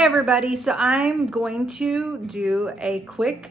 Hi everybody, so I'm going to do a quick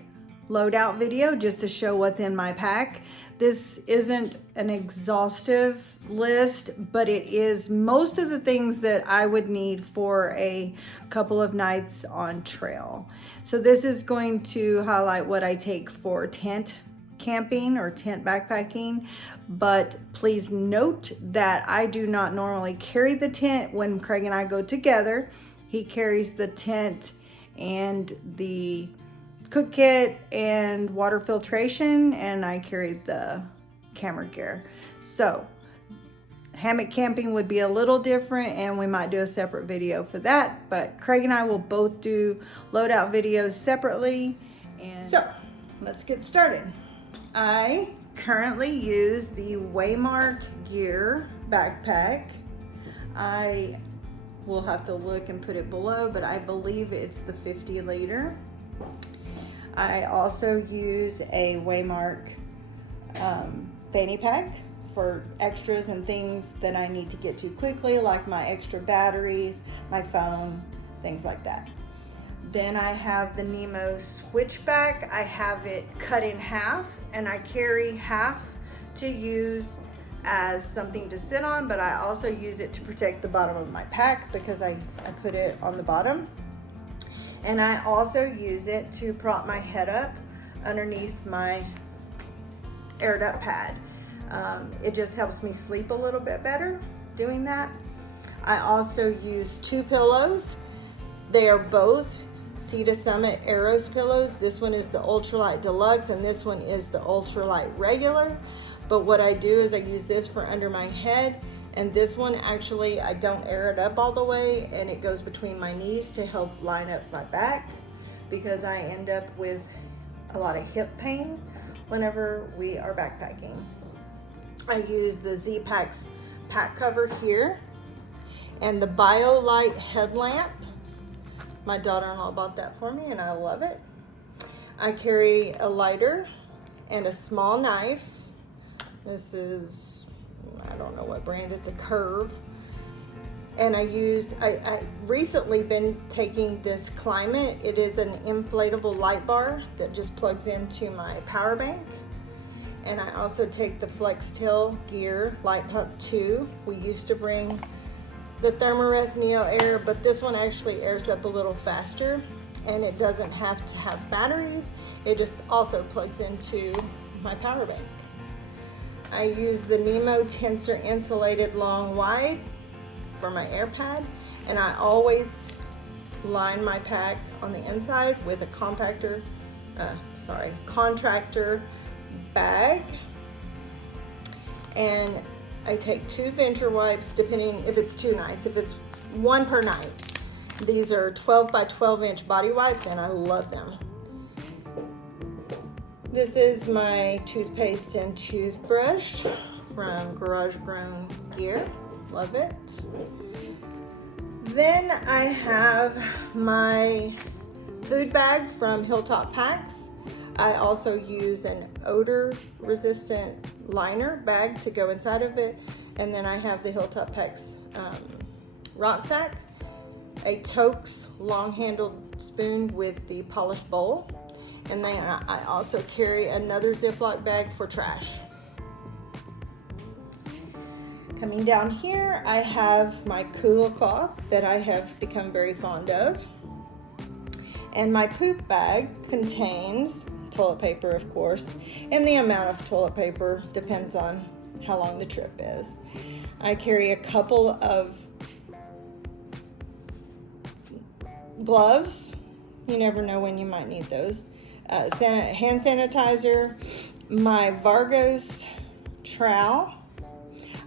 loadout video just to show what's in my pack. This isn't an exhaustive list, but it is most of the things that I would need for a couple of nights on trail. So this is going to highlight what I take for tent camping or tent backpacking, but please note that I do not normally carry the tent when Craig and I go together. He carries the tent and the cook kit and water filtration, and I carry the camera gear. So hammock camping would be a little different, and we might do a separate video for that, but Craig and I will both do loadout videos separately. And so let's get started. I currently use the Waymark gear backpack. We'll have to look and put it below, but I believe it's the 50 liter. I also use a Waymark fanny pack for extras and things that I need to get to quickly, like my extra batteries, my phone, things like that. Then I have the Nemo switchback. I have it cut in half, and I carry half to use as something to sit on, but I also use it to protect the bottom of my pack because I put it on the bottom. And I also use it to prop my head up underneath my aired up pad. It just helps me sleep a little bit better doing that. I also use two pillows. They are both Sea to Summit Aeros pillows. This one is the Ultralight Deluxe and this one is the Ultralight Regular. But what I do is I use this for under my head, and this one actually I don't air it up all the way, and it goes between my knees to help line up my back because I end up with a lot of hip pain whenever we are backpacking. I use the Z-Packs pack cover here and the BioLite headlamp. My daughter-in-law bought that for me and I love it. I carry a lighter and a small knife. This is, I don't know what brand, it's a Curve. And I recently been taking this Climate. It is an inflatable light bar that just plugs into my power bank. And I also take the Flextail Gear Light Pump 2. We used to bring the Thermarest Neo Air, but this one actually airs up a little faster and it doesn't have to have batteries. It just also plugs into my power bank. I use the Nemo Tensor Insulated Long Wide for my air pad, and I always line my pack on the inside with a contractor bag. And I take 2 Venture wipes, depending if it's 2 nights, if it's 1 per night. These are 12 by 12 inch body wipes and I love them. This is my toothpaste and toothbrush from Garage Grown Gear. Love it. Then I have my food bag from Hilltop Packs. I also use an odor resistant liner bag to go inside of it. And then I have the Hilltop Packs rock sack, a Tokes long handled spoon with the polished bowl. And then I also carry another Ziploc bag for trash. Coming down here, I have my cooler cloth that I have become very fond of. And my poop bag contains toilet paper, of course, and the amount of toilet paper depends on how long the trip is. I carry a couple of gloves. You never know when you might need those. Hand sanitizer, my Vargos trowel.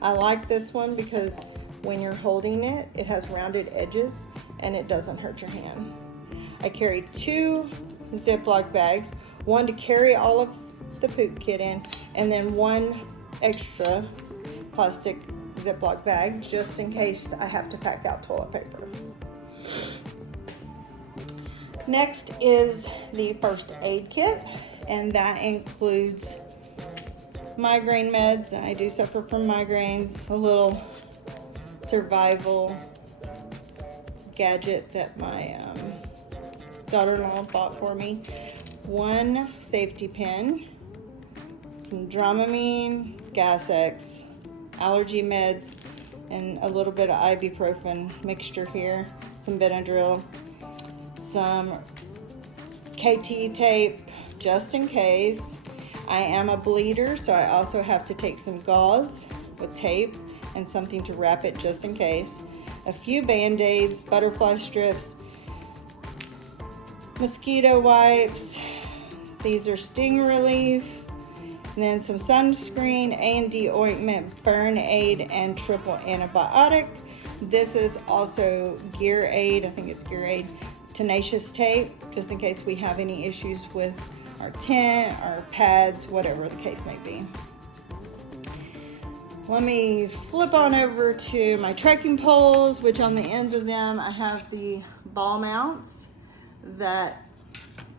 I like this one because when you're holding it, it has rounded edges and it doesn't hurt your hand. I carry 2 Ziploc bags, one to carry all of the poop kit in, and then 1 extra plastic Ziploc bag just in case I have to pack out toilet paper. Next is the first aid kit, and that includes migraine meds. I do suffer from migraines. A little survival gadget that my daughter-in-law bought for me. One safety pin, some Dramamine, Gas X, allergy meds, and a little bit of ibuprofen mixture here, some Benadryl, some KT tape just in case. I am a bleeder, so I also have to take some gauze with tape and something to wrap it just in case. A few band-aids, butterfly strips, mosquito wipes. These are sting relief. And then some sunscreen, A&D ointment, burn aid, and triple antibiotic. This is also Gear Aid, I think it's Gear Aid, tenacious tape, just in case we have any issues with our tent, our pads, whatever the case may be. Let me flip on over to my trekking poles, which on the ends of them I have the ball mounts that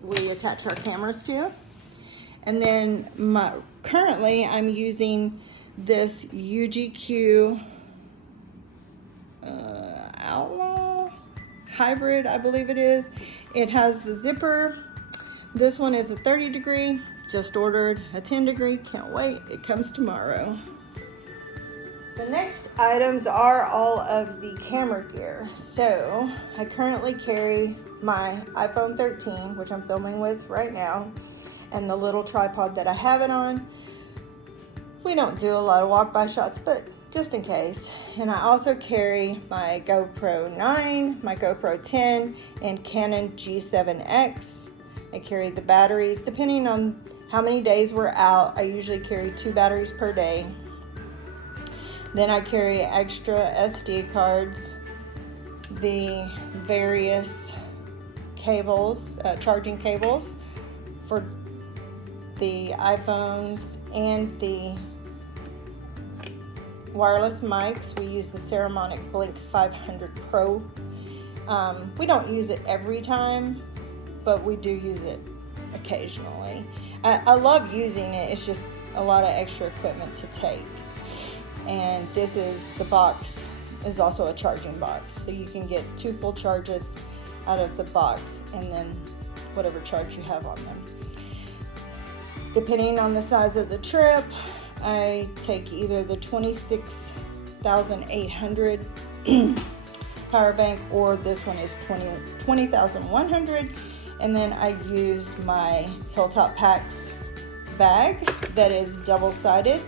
we attach our cameras to. And then currently I'm using this UGQ Outlaw hybrid, I believe it is. It has the zipper. This one is a 30 degree, just ordered a 10 degree, can't wait, it comes tomorrow. The next items are all of the camera gear. So I currently carry my iPhone 13, which I'm filming with right now, and the little tripod that I have it on. We don't do a lot of walk-by shots, but just in case. And I also carry my GoPro 9, my GoPro 10, and Canon G7X. I carry the batteries. Depending on how many days we're out, I usually carry 2 batteries per day. Then I carry extra SD cards, the various cables, charging cables for the iPhones, and the wireless mics. We use the Saramonic Blink 500 Pro. We don't use it every time, but we do use it occasionally. I love using it, it's just a lot of extra equipment to take. And this is the box, is also a charging box, so you can get 2 full charges out of the box, and then whatever charge you have on them. Depending on the size of the trip, I take either the 26,800 power bank, or this one is 20,100, and then I use my Hilltop Packs bag that is double-sided.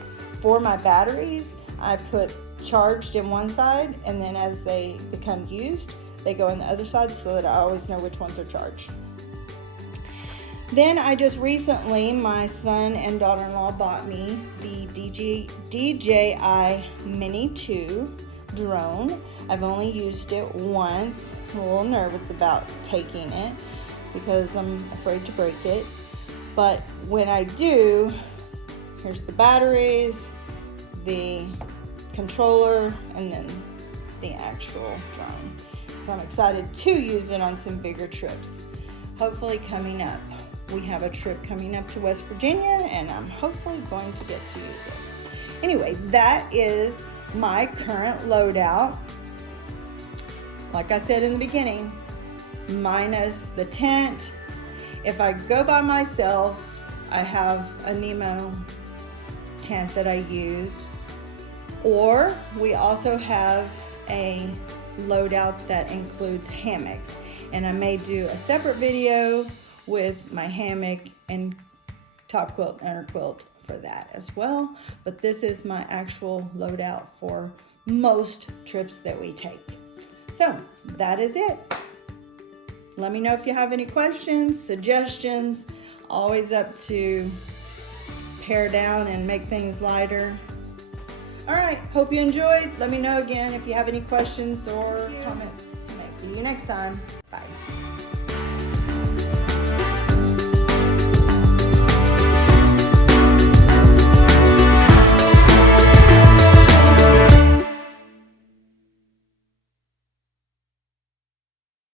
For my batteries, I put charged in one side, and then as they become used, they go in the other side, so that I always know which ones are charged. Then I just recently, my son and daughter-in-law bought me the DJI Mini 2 drone. I've only used it once. I'm a little nervous about taking it because I'm afraid to break it. But when I do, here's the batteries, the controller, and then the actual drone. So I'm excited to use it on some bigger trips. Hopefully coming up. We have a trip coming up to West Virginia, and I'm hopefully going to get to use it. Anyway, that is my current loadout. Like I said in the beginning, minus the tent. If I go by myself, I have a Nemo tent that I use. Or we also have a loadout that includes hammocks. And I may do a separate video with my hammock and top quilt, under quilt for that as well. But this is my actual loadout for most trips that we take. So that is it. Let me know if you have any questions, suggestions. Always up to pare down and make things lighter. All right, hope you enjoyed. Let me know again if you have any questions or comments to make. See you next time. Bye.